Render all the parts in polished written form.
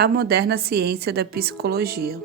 A moderna ciência da psicologia.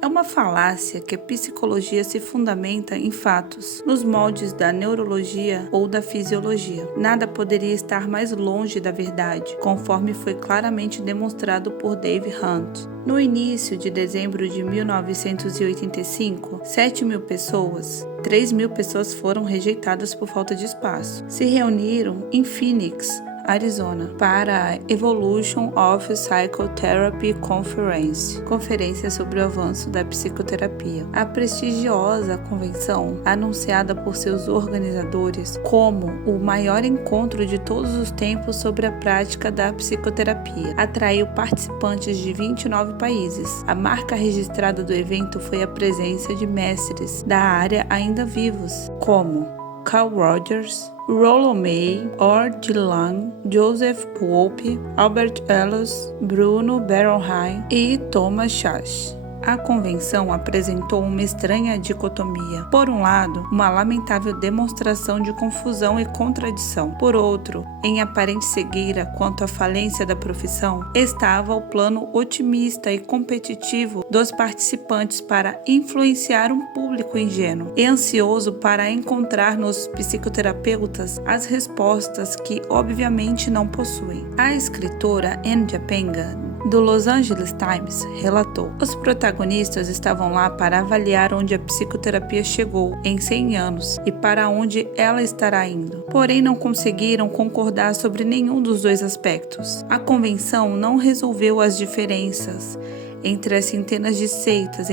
É uma falácia que a psicologia se fundamenta em fatos, nos moldes da neurologia ou da fisiologia. Nada poderia estar mais longe da verdade, conforme foi claramente demonstrado por Dave Hunt. No início de dezembro de 1985, 7.000 pessoas, 3.000 pessoas foram rejeitadas por falta de espaço, se reuniram em Phoenix, Arizona, para a Evolution of Psychotherapy Conference, conferência sobre o avanço da psicoterapia. A prestigiosa convenção, anunciada por seus organizadores como o maior encontro de todos os tempos sobre a prática da psicoterapia, atraiu participantes de 29 países. A marca registrada do evento foi a presença de mestres da área ainda vivos, como Carl Rogers, Rollo May, Ord Lang, Joseph Pope, Albert Ellis, Bruno Berenheim e Thomas Schacht. A convenção apresentou uma estranha dicotomia. Por um lado, uma lamentável demonstração de confusão e contradição. Por outro, em aparente cegueira quanto à falência da profissão, estava o plano otimista e competitivo dos participantes para influenciar um público ingênuo e ansioso para encontrar nos psicoterapeutas as respostas que obviamente não possuem. A escritora Anne Japenga, do Los Angeles Times, relatou: os protagonistas estavam lá para avaliar onde a psicoterapia chegou em 100 anos e para onde ela estará indo. Porém, não conseguiram concordar sobre nenhum dos dois aspectos. A convenção não resolveu as diferenças entre as centenas de seitas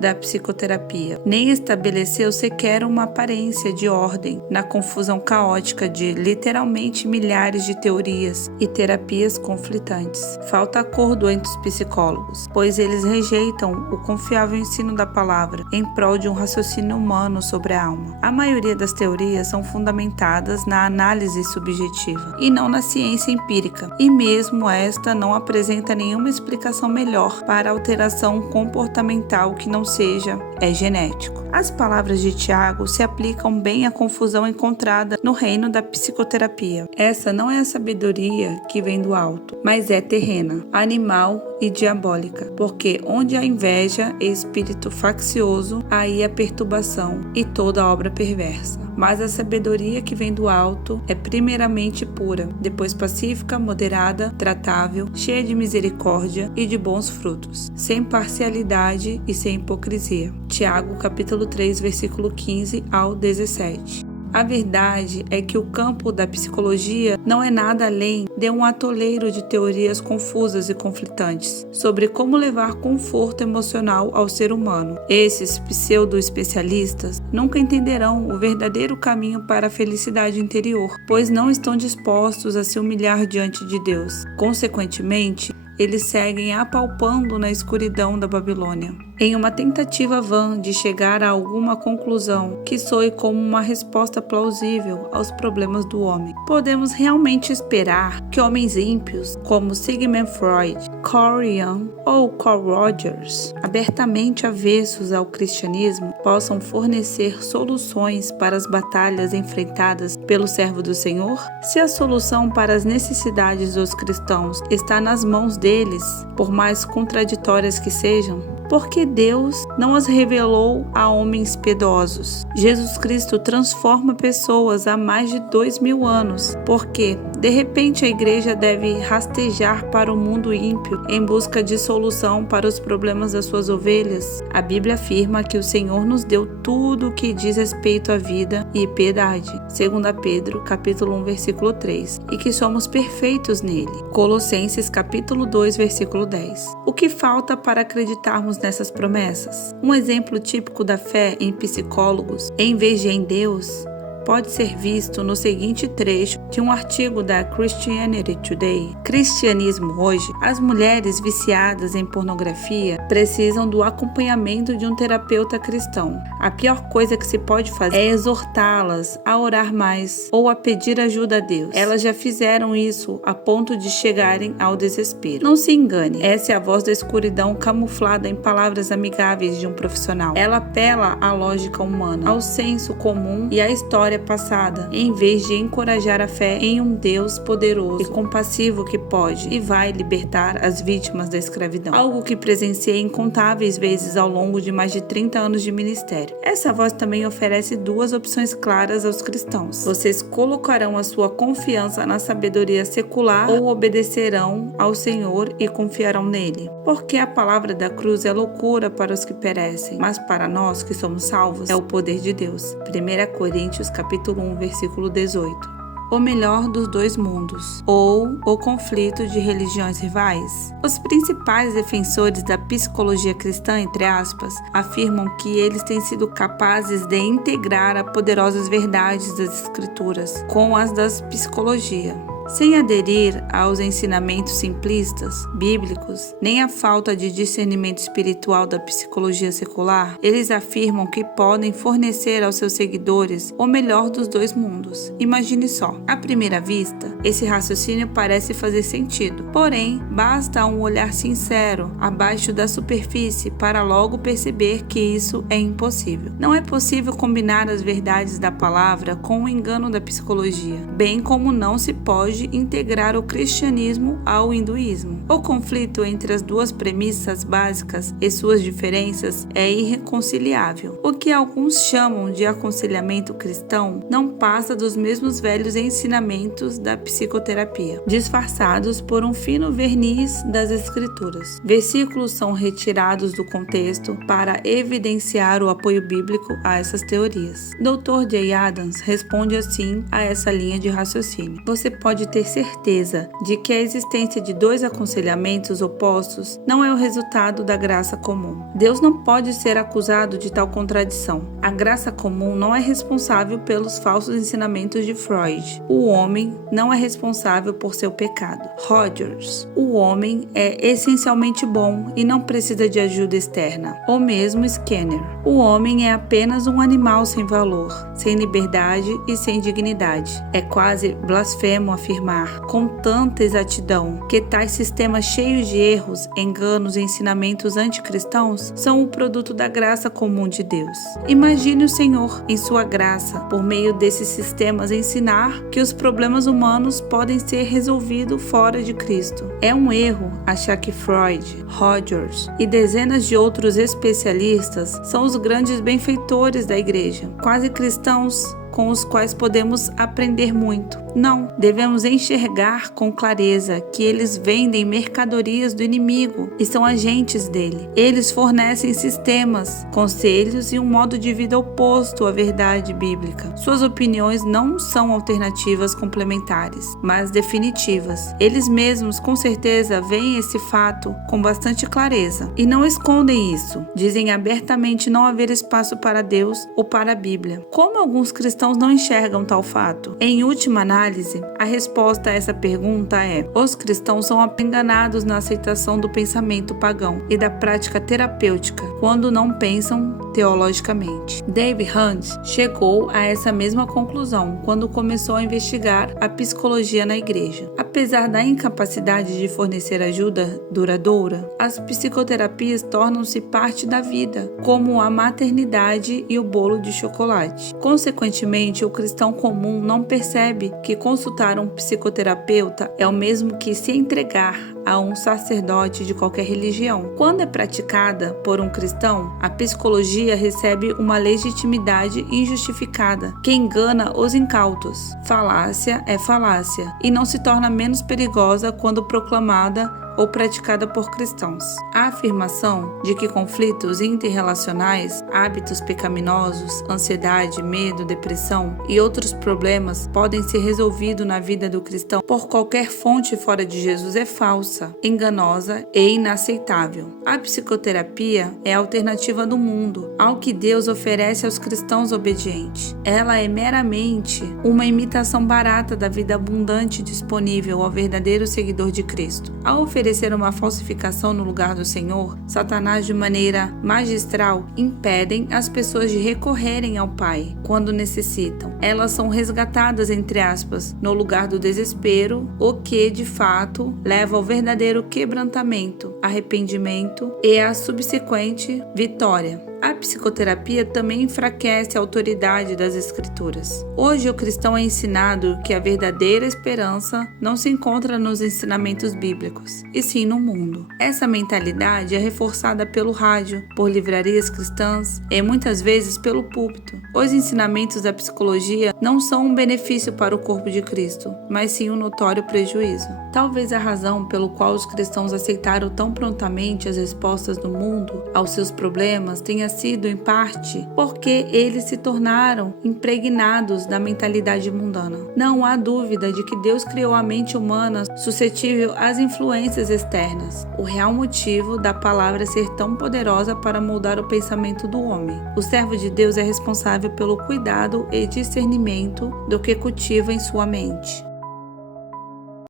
da psicoterapia, nem estabeleceu sequer uma aparência de ordem na confusão caótica de literalmente milhares de teorias e terapias conflitantes. Falta acordo entre os psicólogos, pois eles rejeitam o confiável ensino da palavra em prol de um raciocínio humano sobre a alma. A maioria das teorias são fundamentadas na análise subjetiva e não na ciência empírica, e mesmo esta não apresenta nenhuma explicação melhor para a alteração comportamental que não seja genético. As palavras de Tiago se aplicam bem à confusão encontrada no reino da psicoterapia. Essa não é a sabedoria que vem do alto, mas é terrena, animal e diabólica, porque onde há inveja e espírito faccioso, aí há perturbação e toda obra perversa. Mas a sabedoria que vem do alto é primeiramente pura, depois pacífica, moderada, tratável, cheia de misericórdia e de bons frutos, sem parcialidade e sem hipocrisia. Tiago capítulo 3, versículo 15 ao 17. A verdade é que o campo da psicologia não é nada além de um atoleiro de teorias confusas e conflitantes sobre como levar conforto emocional ao ser humano. Esses pseudo-especialistas nunca entenderão o verdadeiro caminho para a felicidade interior, pois não estão dispostos a se humilhar diante de Deus. Consequentemente, eles seguem apalpando na escuridão da Babilônia, em uma tentativa vã de chegar a alguma conclusão que soe como uma resposta plausível aos problemas do homem. Podemos realmente esperar que homens ímpios como Sigmund Freud, Carl Jung ou Carl Rogers, abertamente avessos ao cristianismo, possam fornecer soluções para as batalhas enfrentadas pelo servo do Senhor? Se a solução para as necessidades dos cristãos está nas mãos deles, por mais contraditórias que sejam, porque Deus não as revelou a homens piedosos. Jesus Cristo transforma pessoas há mais de 2.000 anos, porque de repente a igreja deve rastejar para o mundo ímpio em busca de solução para os problemas das suas ovelhas. A Bíblia afirma que o Senhor nos deu tudo o que diz respeito à vida e piedade, 2 Pedro capítulo 1, versículo 3, e que somos perfeitos nele, Colossenses capítulo 2, versículo 10. O que falta para acreditarmos nessas promessas? Um exemplo típico da fé em psicólogos, em vez de em Deus, pode ser visto no seguinte trecho de um artigo da Christianity Today. Cristianismo hoje. As mulheres viciadas em pornografia precisam do acompanhamento de um terapeuta cristão. A pior coisa que se pode fazer é exortá-las a orar mais ou a pedir ajuda a Deus. Elas já fizeram isso a ponto de chegarem ao desespero. Não se engane, essa é a voz da escuridão camuflada em palavras amigáveis de um profissional. Ela apela à lógica humana, ao senso comum e à história passada, em vez de encorajar a fé em um Deus poderoso e compassivo que pode e vai libertar as vítimas da escravidão. Algo que presenciei incontáveis vezes ao longo de mais de 30 anos de ministério. Essa voz também oferece duas opções claras aos cristãos. Vocês colocarão a sua confiança na sabedoria secular ou obedecerão ao Senhor e confiarão nele? Porque a palavra da cruz é loucura para os que perecem, mas para nós que somos salvos é o poder de Deus. 1 Coríntios capítulo 1, versículo 18. O melhor dos dois mundos, ou o conflito de religiões rivais. Os principais defensores da psicologia cristã, entre aspas, afirmam que eles têm sido capazes de integrar as poderosas verdades das Escrituras com as da psicologia, sem aderir aos ensinamentos simplistas, bíblicos, nem à falta de discernimento espiritual da psicologia secular. Eles afirmam que podem fornecer aos seus seguidores o melhor dos dois mundos. Imagine só, à primeira vista, esse raciocínio parece fazer sentido, porém, basta um olhar sincero abaixo da superfície para logo perceber que isso é impossível. Não é possível combinar as verdades da palavra com o engano da psicologia, bem como não se pode integrar o cristianismo ao hinduísmo. O conflito entre as duas premissas básicas e suas diferenças é irreconciliável. O que alguns chamam de aconselhamento cristão não passa dos mesmos velhos ensinamentos da psicoterapia, disfarçados por um fino verniz das Escrituras. Versículos são retirados do contexto para evidenciar o apoio bíblico a essas teorias. Dr. J. Adams responde assim a essa linha de raciocínio. Você pode ter certeza de que a existência de dois aconselhamentos opostos não é o resultado da graça comum. Deus não pode ser acusado de tal contradição. A graça comum não é responsável pelos falsos ensinamentos de Freud. O homem não é responsável por seu pecado. Rogers. O homem é essencialmente bom e não precisa de ajuda externa. Ou mesmo Skinner. O homem é apenas um animal sem valor, sem liberdade e sem dignidade. É quase blasfemo afirmar com tanta exatidão que tais sistemas cheios de erros, enganos e ensinamentos anticristãos são o produto da graça comum de Deus. Imagine o Senhor, em sua graça, por meio desses sistemas ensinar que os problemas humanos podem ser resolvidos fora de Cristo. É um erro achar que Freud, Rogers e dezenas de outros especialistas são os grandes benfeitores da igreja, quase cristãos com os quais podemos aprender muito. Não, devemos enxergar com clareza que eles vendem mercadorias do inimigo e são agentes dele. Eles fornecem sistemas, conselhos e um modo de vida oposto à verdade bíblica. Suas opiniões não são alternativas complementares, mas definitivas. Eles mesmos, com certeza, veem esse fato com bastante clareza e não escondem isso. Dizem abertamente não haver espaço para Deus ou para a Bíblia. Como alguns cristãos não enxergam tal fato? Em última análise, a resposta a essa pergunta é: os cristãos são enganados na aceitação do pensamento pagão e da prática terapêutica quando não pensam teologicamente. Dave Hunt chegou a essa mesma conclusão quando começou a investigar a psicologia na igreja. Apesar da incapacidade de fornecer ajuda duradoura, as psicoterapias tornam-se parte da vida, como a maternidade e o bolo de chocolate. Consequentemente, o cristão comum não percebe que consultar um psicoterapeuta é o mesmo que se entregar a um sacerdote de qualquer religião. Quando é praticada por um cristão, a psicologia recebe uma legitimidade injustificada que engana os incautos. Falácia é falácia e não se torna menos perigosa quando proclamada ou praticada por cristãos. A afirmação de que conflitos interrelacionais, hábitos pecaminosos, ansiedade, medo, depressão e outros problemas podem ser resolvidos na vida do cristão por qualquer fonte fora de Jesus é falsa, enganosa e inaceitável. A psicoterapia é a alternativa do mundo ao que Deus oferece aos cristãos obedientes. Ela é meramente uma imitação barata da vida abundante disponível ao verdadeiro seguidor de Cristo. Ao oferecer uma falsificação no lugar do Senhor, Satanás, de maneira magistral, impedem as pessoas de recorrerem ao Pai quando necessitam. Elas são resgatadas, entre aspas, no lugar do desespero, o que, de fato, leva ao verdadeiro quebrantamento, arrependimento e à subsequente vitória. A psicoterapia também enfraquece a autoridade das Escrituras. Hoje, o cristão é ensinado que a verdadeira esperança não se encontra nos ensinamentos bíblicos, e sim no mundo. Essa mentalidade é reforçada pelo rádio, por livrarias cristãs e muitas vezes pelo púlpito. Os ensinamentos da psicologia não são um benefício para o corpo de Cristo, mas sim um notório prejuízo. Talvez a razão pelo qual os cristãos aceitaram tão prontamente as respostas do mundo aos seus problemas tenha sido, em parte, porque eles se tornaram impregnados da mentalidade mundana. Não há dúvida de que Deus criou a mente humana suscetível às influências externas, o real motivo da palavra ser tão poderosa para moldar o pensamento do homem. O servo de Deus é responsável pelo cuidado e discernimento do que cultiva em sua mente.